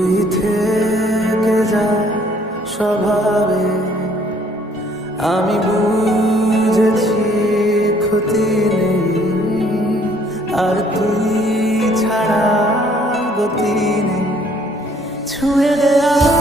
তুই থেকে যা স্বভাবে, আমি বুঝেছি ক্ষতি নেই, আর তুই ছাড়া গতি নেই। ছুঁয়ে দেয়া